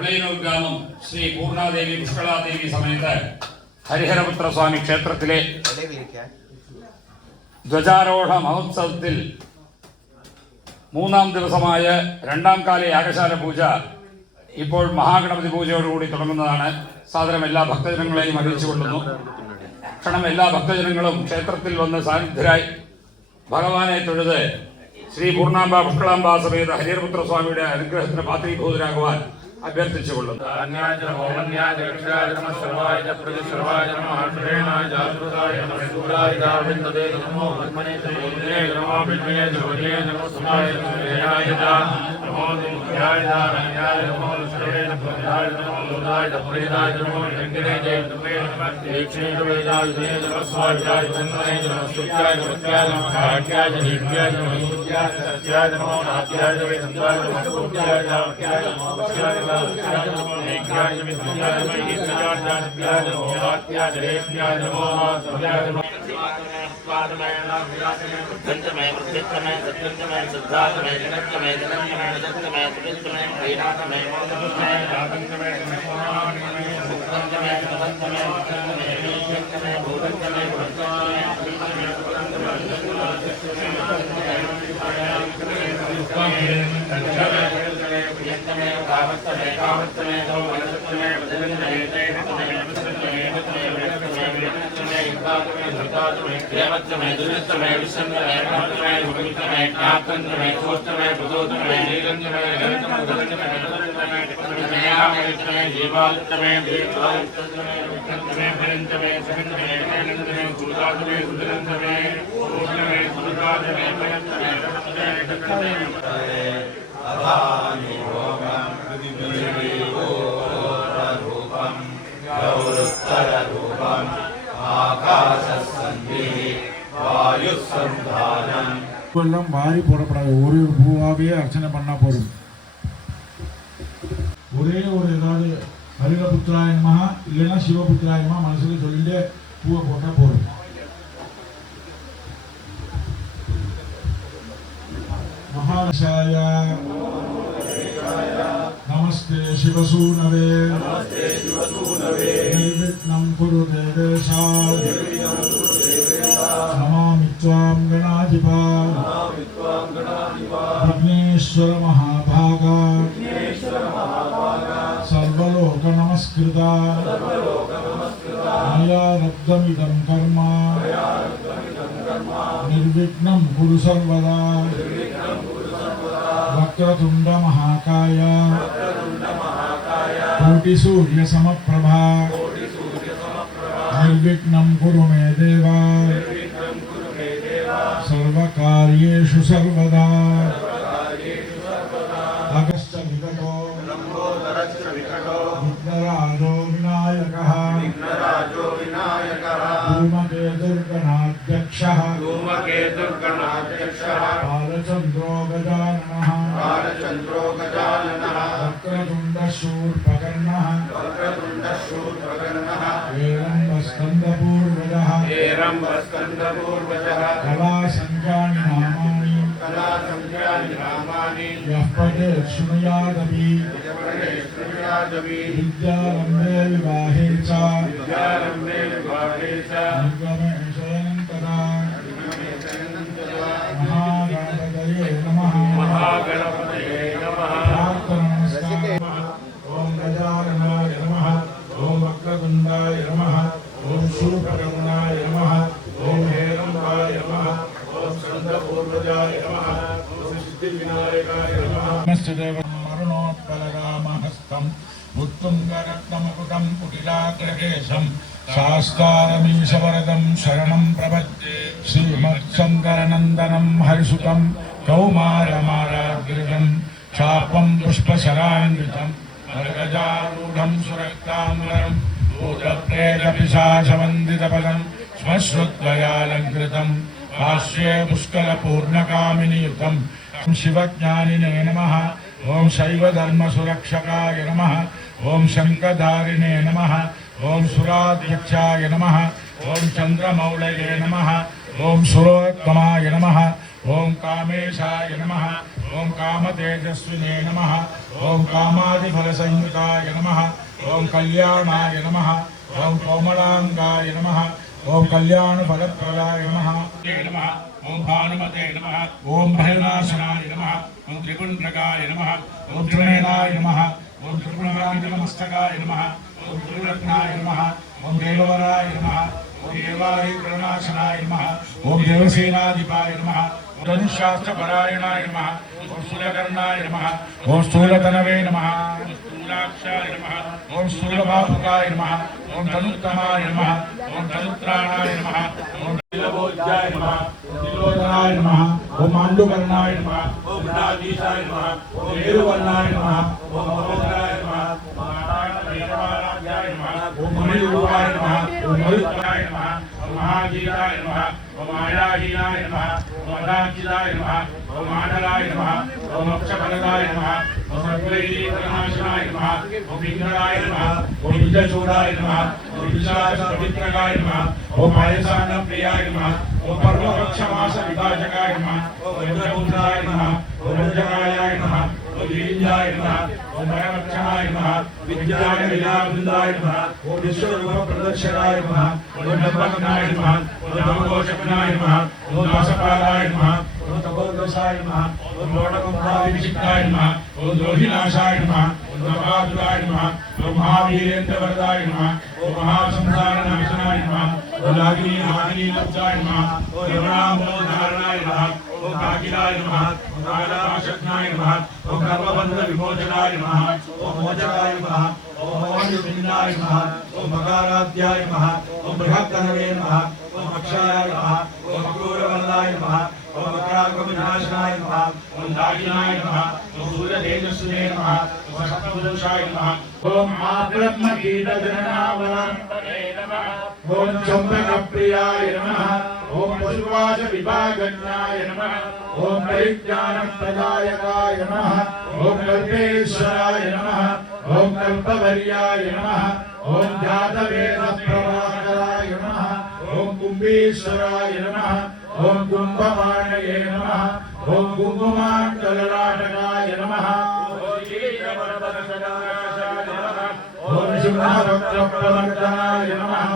ഉളയനൂർ ഗ്രാമം ശ്രീ പൂർണാദേവി പുഷ്കളാദേവി സമേത ഹരിഹരപുത്ര സ്വാമി ക്ഷേത്രത്തിലെ ധ്വജാരോഹണ മഹോത്സവത്തിൽ മൂന്നാം ദിവസമായ രണ്ടാം കാല യാഗശാല പൂജ ഇപ്പോൾ മഹാഗണപതി പൂജയോടുകൂടി തുടങ്ങുന്നതാണ്. സാദരം എല്ലാ ഭക്തജനങ്ങളെയും അറിയിച്ചുകൊള്ളുന്നു. ക്ഷണം എല്ലാ ഭക്തജനങ്ങളും ക്ഷേത്രത്തിൽ വന്ന് സാന്നിധ്യരായി ഭഗവാനെ തൊഴുത് ശ്രീ പൂർണ്ണാംബ പുഷ്കളാംബ സമേത ഹരിഹരപുത്ര സ്വാമിയുടെ അനുഗ്രഹത്തിന് പാത്രീഭൂതരാകുവാൻ അഭ്യർത്ഥിച്ചുകൊള്ളുന്നു. எல்லாம் மாறி போடப்படாது. ஒரு பூவாவே அர்ச்சனை பண்ணா போதும். ஒரே ஒரு ஏதாவது ஹரிஹரபுத்திராய நமஹ இல்லைன்னா சிவபுத்திராய நமஹ மனசுல சொல்லிட்டு பூவை போட்டா போதும். மகாசாய நமஸ்தே சிவசூனவே நிர்விக்னம் குரு தேவேஷா नमामि त्वां गणाधिपा विघ्नेश्वर महाभागा सर्वलोक नमस्कृता मया रब्धमिदं कर्म निर्विघ्नं कुरु सर्वदा वक्रतुण्ड महाकाय कोटिसूर्यसमप्रभा निर्विघ्नं कुरु मे देवा सर्वकार्येषु सर्वदा अगस्त विकटो विघ्नराजो विनायकः धूमकेतुर्गणाध्यक्षः बालचन्द्रो गजाननः वक्रतुण्डशूर्पकर्णः एरम्बस्कन्दपूर्वजः कलासङ्ख्यानि नामानि यः पठेत् शृणुयादपि विद्यारम्भे विवाहे च निर्गमे शयनं तदा महागणपतये नमः। ॐ गजाननाय नमः। ॐ वक्रतुण्डाय नमः। ॐ शूर्पकर्णाय नमः। ॐ हेरम्बाय नमः। ॐ स्कन्दपूर्वजाय नमः। ॐ सिद्धिविनायकाय नमः। मरुणोत्पलरामहस्तं उत्तुङ्गरत्नमुकुटं कुटिलाग्रकेशं शास्तारमीशवरदं शरणं प्रपद्ये श्रीमत्शङ्करनन्दनं हरिसुतं कौमारमाराग्रजं शापं पुष्पशरान्वितं नरगजारूढं सुरक्ताम्बरं भूतप्रेतपिशाचवन्दितपदं श्मश्रुद्वयालङ्कृतं भाष्ये पुष्कलपूर्णकामिनियुतं शिवज्ञानिने नमः। ओम शैवधर्मसुरक्षकाय नमः। ओम शङ्खधारिणे नमः। ओम सुराध्यक्षाय नमः। ओम चन्द्रमौळये नमः। ओम सुरोत्तमाय नमः। ओम कामेशाय नमः ओम कामतेजस्विने नमः ओम कामादिफलसंयुताय नमः ओम कल्याणाय नमः ओम कोमलांगाय नमः ओम कल्याणफलप्रदाय नमः ओम भानुमते नमः ओम भयनाशनाय नमः ओम त्रिपुण्ड्रकाय नमः ओम त्रिनेत्राय नमः ओम त्रिपुरादिनमस्तकाय नमः ओम त्रिरत्नाय नमः ओम देववराय नमः ओम देवादिगणनाशनाय नमः ओम देवसेनाधिपाय नमः ओम धनुशास्त्रपरायणाय नमः ओम स्थूलकर्णाय नमः ओम स्थूलतनवे नमः ओम स्थूलाक्षाय नमः ओम स्थूलबाहुकाय नमः ओम तनुत्तमाय नमः ओम तनुत्राणाय नमः ओम नीलभोज्याय नमः ओम तिलोदनाय नमः ओम माण्डुकर्णाय नमः ओम गणाधीशाय नमः ओम मेरुवर्णाय नमः ओम महोदराय नमः ओम नारायणाय नमः ओम मणिरूपाय नमः ओम मरुत्ताय नमः ओम महाजीराय नमः ओम आयाहीनाय नमः ओम अदाचिदाय नमः ओम आडलाय नमः ओम अक्षफलदाय नमः ओम अद्वैतीकरणाशनाय नमः ओम इंद्राय नमः ओम विजयचूडाय नमः ओम विशालपवित्रकाय नमः ओम पायसान्नप्रियाय नमः ओम पर्वपक्षमास विभाजकाय नमः ओम रुद्रपुत्राय नमः ओम रुद्रकायाय नमः ओम वीर्याय नमः ओम भयवक्षणाय नमः विद्याय विलावृंदाय नमः ओम विश्वरूप प्रदर्शनाय नमः ओम नवग्नाय नमः ओम नवघोषकनाय नमः ओम दासपालाय नमः ओम तपोदसाय नमः ओम लोटकुम्भादिविशिष्टाय नमः ओम द्रोहिनाशाय नमः ओम महाबुराय नमः ओम महावीरेन्द्रवरदाय नमः ओम महासंसारनाशनाय नमः ओम लागिनी हागिनी लब्धाय नमः ओम यमनामोधारणाय नमः ओम काकिलाय नमः ओम कालाशक्नाय नमः ओम कर्मबंध विमोचनाय नमः ओम मोचकाय नमः ओम मोचविन्दाय नमः ओम मकाराध्याय नमः ओम बृहत्तनवे नमः ओम अक्षयाय नमः ओम अक्रूरवरदाय नमः ओम अक्रागमनाशनाय नमः ओम दागिनाय नमः ओम सूर्यतेजस्विने नमः ओम सप्तपुरुषाय नमः ओम आब्रह्मकीटजननावरान्तरे नमः ओम चम्बकप्रियाय नमः ओम पशुवाच विभागन्याय नमः ओम परिज्ञानप्रदायकाय नमः ओम कल्पेश्वराय नमः ओम कल्पवर्याय नमः ओम जातवेदप्रभाकराय नमः ओम कुम्भेश्वराय नमः ओम कुम्भवाणये नमः ओम कुङ्कुमाण्डललाटकाय नमः ओम शुभ्रवक्त्रप्रवर्तनाय नमः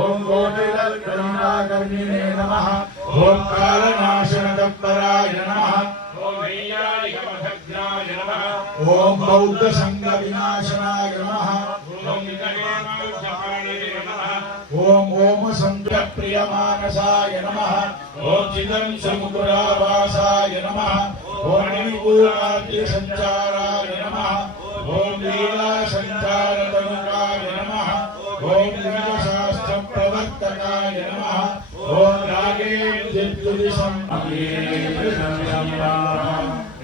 ओम कोटिलक्ष्मीकर्णिने नमः ओम कालनाशनतत्पराय नमः ओम वैयालिकमधग्नाय नमः ओम बौद्ध संघ विनाशनाय नमः ओम निकटेमांसपाणिने नमः ओम ओम संप्रियमानसाय नमः ओम चिदं समुद्रावासाय नमः ओम निगूढाद्य संचाराय नमः ओम लीला संचारतनुकाय नमः ओम नीलशास्त्र प्रवर्तकाय नमः ओम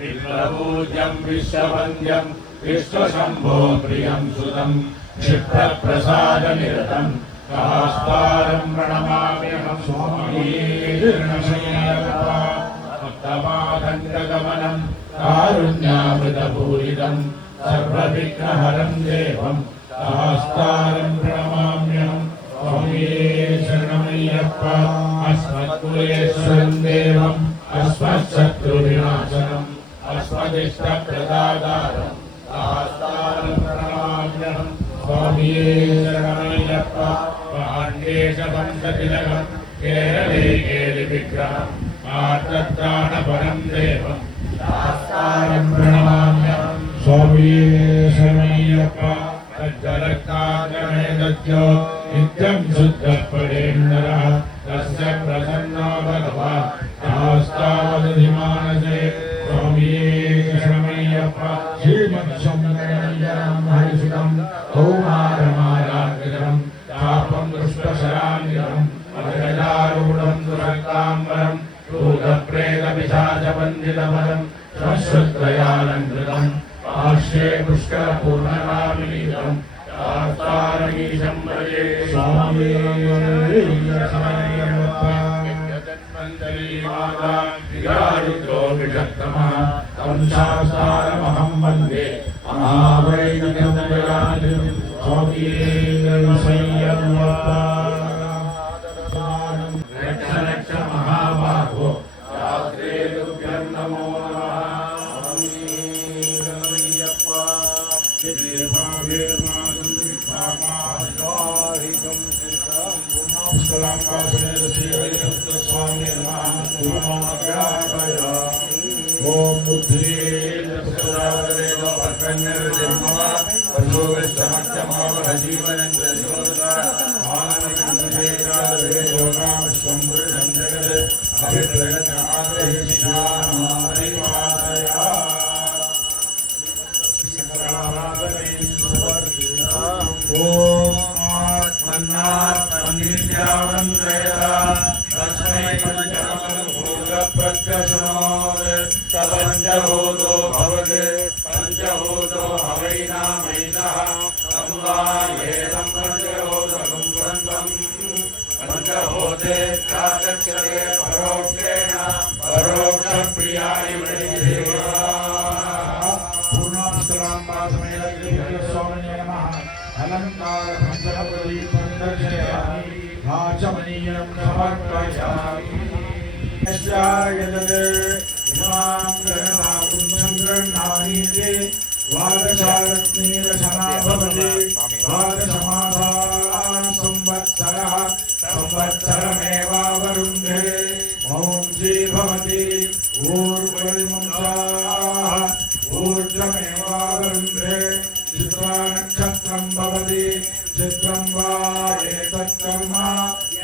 विप्रपूज्यं विश्ववन्द्यं विश्वशम्भो प्रियं सुतं क्षिप्रप्रसादनिरतं कास्तारं प्रणमाम्यहं स्वामीर्णशय्यप्पा भक्तमादण्डगमनं कारुण्यामृतपूरितं सर्वविघ्नहरं देवं कास्तारं प्रणमाम्यहं स्वामी शरणमय्यप्पा अस्मत्कुलेश्वरं देवम् अस्मत्शत्रुविनाशनम् अस्मदिष्टप्रदातारं कास्तारं प्रणमाम्यहं स्वामी शरणमय्यप्पा पाण्डेशवंशतिलकं केरले केलिविग्रहं मार्तत्राणपरं देवं कास्तारं प्रणमाम्यहं स्वामी शरणमय्यप्पा तज्जलक्ताग्रमेदज्यो नित्यं शुद्धपडेन्नरः तस्य प्रसन्नो भगवान् कास्तावदधिमानसे स्वामी शरणमय्यप्पा श्रीमत्संगणयं हरिसुतं कौमारमाराग्रहं चापं दृष्टशरान्वितं अजगदारूढं दुरक्ताम्बरं भूतप्रेतपिशाचवन्दितपदं श्मश्रुत्रयालङ्कृतं आश्रे पुष्करपूर्णरामिलितं कास्तारमीशं भजे स्वामी शरणमय्यप्पा माता विरारुद्रो विषक्तमः तं शास्तारमहं वन्दे महावैदिकं दयानिधिं स्वामी शय्यप्पा रक्ष रक्ष महाबाहो शास्त्रे ओम बुद्धि पंचभूतो भवते पंचभूतो हवैनामैनः संवायेदं पंचभूतं ब्रह्मं पंचभूते प्राचक्षते परोक्षेण परोक्षप्रियाय अलंकार पंचभूति पंचदर्शयामि भाचमनीयं समर्पयामि यस्यायते इमां गणनां संगृह्णामीते द्वादशारत्नेरशना भवति द्वादशमासाः संवत्सरः संवत्सरमेवावरुन्धे मौञ्ची भवति ऊर्ध्वमुञ्चाः ऊर्ध्वमेवावरुन्धे चित्रानक्षत्रं भवति चित्रं वा एतत्कर्म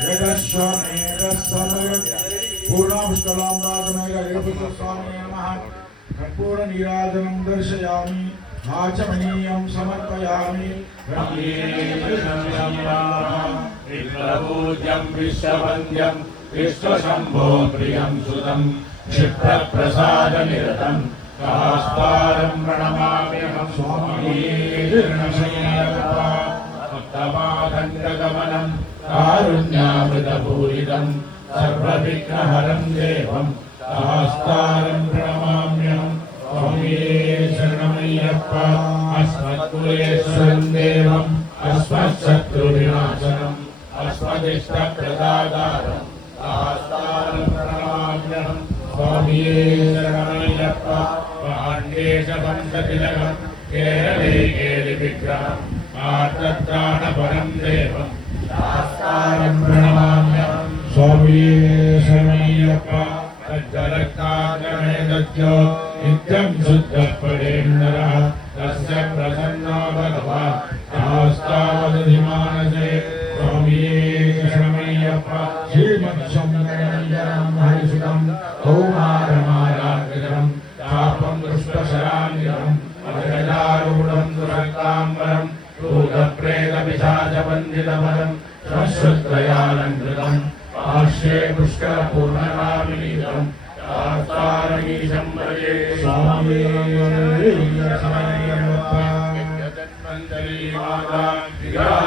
यदश्वमेधस्समयति पूर्णापुष्कलाम्बादमेघ नमः कर्पूर नीराजनं दर्शयामि आचमनीयं समर्पयामि विप्रपूज्यं विश्ववन्द्यं विश्वशम्भो प्रियं सुतं क्षिप्रप्रसादनिरतं सहस्तारं प्रणमाम्यहं स्वामी उत्तमाखण्डगमनं कारुण्यामृतपूरितं सर्वविघ्नहरं देवं सहस्तारं प्रणमाम्यहं स्वामी शरणमय्यप्पा अस्मत्कुलेश्वरं देवम् अस्मत्शत्रुविनाशनम् अस्मदिष्टप्रदातारं सहस्तारं प्रणमाम्यहं स्वामी शरणमय्यप्पा पाण्डेशवंशतिलकं केरले केलिविग्रहं आर्तत्राणपरं देवं सहस्तारं प्रणमाम्यहं स्वामी शरणमय्यप्पा तज्जरक्ताग्रमेदज्जो नित्यं शुद्धपडेन्नरः तस्य प्रसन्नो भगवान् सहस्तावदधिमानसे स्वामी शरणमय्यप्पा श्रीमत्संगरञ्जनं हरिसुतं कौमारमाराकृतं चापं पुष्पशरान्वितं अजगदारूढं दुरक्ताम्बरं भूतप्रेतपिशाचबन्धितपदं श्मश्रुत्रयालङ्कृतं पार्श्वे पुष्करपूर्णकामिनीतं शास्तारमीशं भजे स्वामी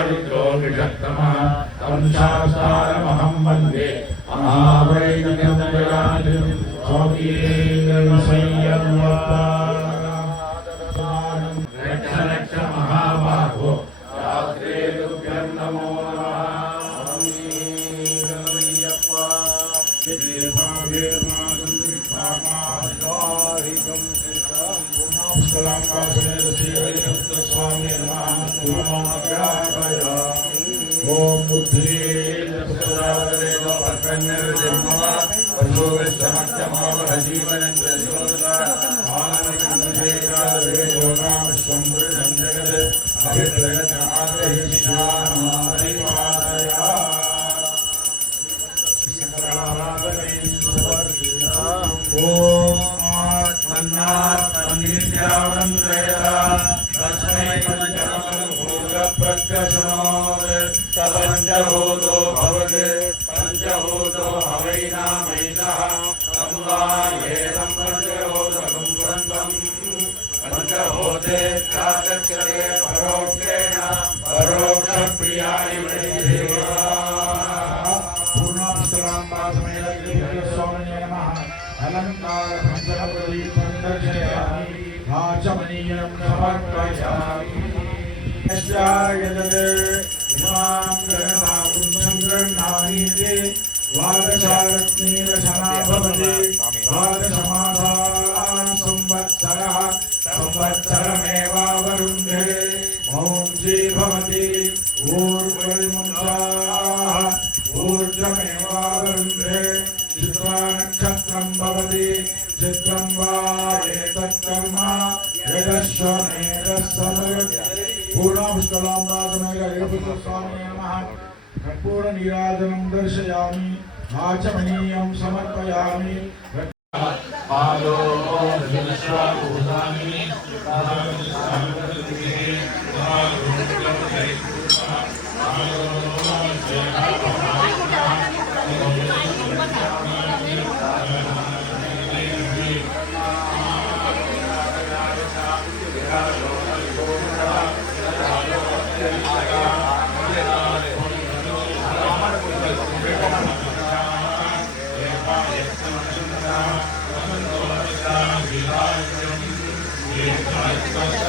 रुद्रो विषक्तमः तं शास्तारमहं वन्दे महावैदिकं दयानिधिं स्वामी रक्ष रक्ष महाबाहो शास्त्रे तुभ्यं नमो ओम बुद्धि पंचभूतो भवते पंचभूतो हवैनामैनः संवायेदं पंचभूतं ब्रह्मं पंचभूते प्राचक्षते परोक्षेण परोक्षप्रियाय अलंकार पंचभूति पंचदर्शयामि भाचमनीयं समर्पयामि यस्यायते इमां गणनां संगृह्णामीते द्वादशारत्नेरशना भवति द्वादशमासाः संवत्सरः संवत्सरमेवावरुन्धे पूर्णापुष्कलाम्बाजमेघपुत्रस्वामिने नमः कर्पूरनीराजनं दर्शयामि आचमनीयं समर्पयामि Thank you.